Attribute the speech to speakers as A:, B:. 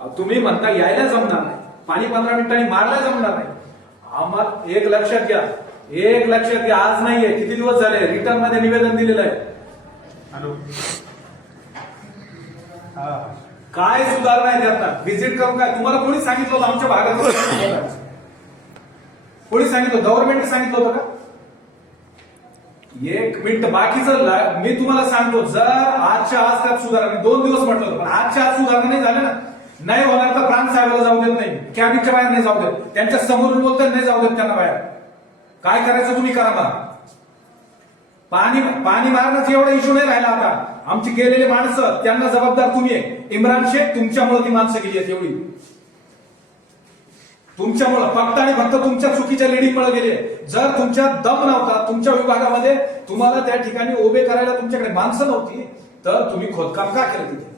A: तुम्ही म्हणता यायला जमणार नाही. पाणी पंधरा मिनिटांनी मारला जमणार नाही. आम्हाला एक लक्षात घ्या. एक लक्षात घ्या. आज नाहीये. किती दिवस झाले? रिटर्नमध्ये निवेदन दिलेलं आहे.
B: हॅलो. हा.
A: काय सुधारणा आहे त्यात व्हिजिट करून काय? तुम्हाला कोणी सांगितलं होतं आमच्या भागात? कोणी सांगितलं गव्हर्नमेंटने सांगितलं होतं का? एक मिनिट. बाकीचं मी तुम्हाला सांगतो. जर आजच्या आज त्यात सुधारणा दोन दिवस म्हटलं होतं पण आजच्या आज सुधारणा नाही झाल्या ना. नाही होणार तर प्रांत साहेबाला जाऊ देत नाही. कॅबिनच्या बाहेर नाही जाऊ देत. त्यांच्या समोरून बोलतात नाही जाऊ देत त्यांना बाहेर. काय करायचं तुम्ही करा मला पाणी पाणी मारण्याचा एवढा इश्यू नाही राहिला आता. आमची गेलेली माणसं त्यांना जबाबदार तुम्ही आहे. इम्रान शेख तुमच्यामुळे ती माणसं गेली आहेत एवढी. तुमच्यामुळं फक्त आणि फक्त तुमच्या चुकीच्या लिडिंगमुळे गेले जर तुमच्या दम नव्हता तुमच्या विभागामध्ये तुम्हाला त्या ठिकाणी उभे करायला तुमच्याकडे माणसं नव्हती तर तुम्ही खोदकाम का केलं तिथे?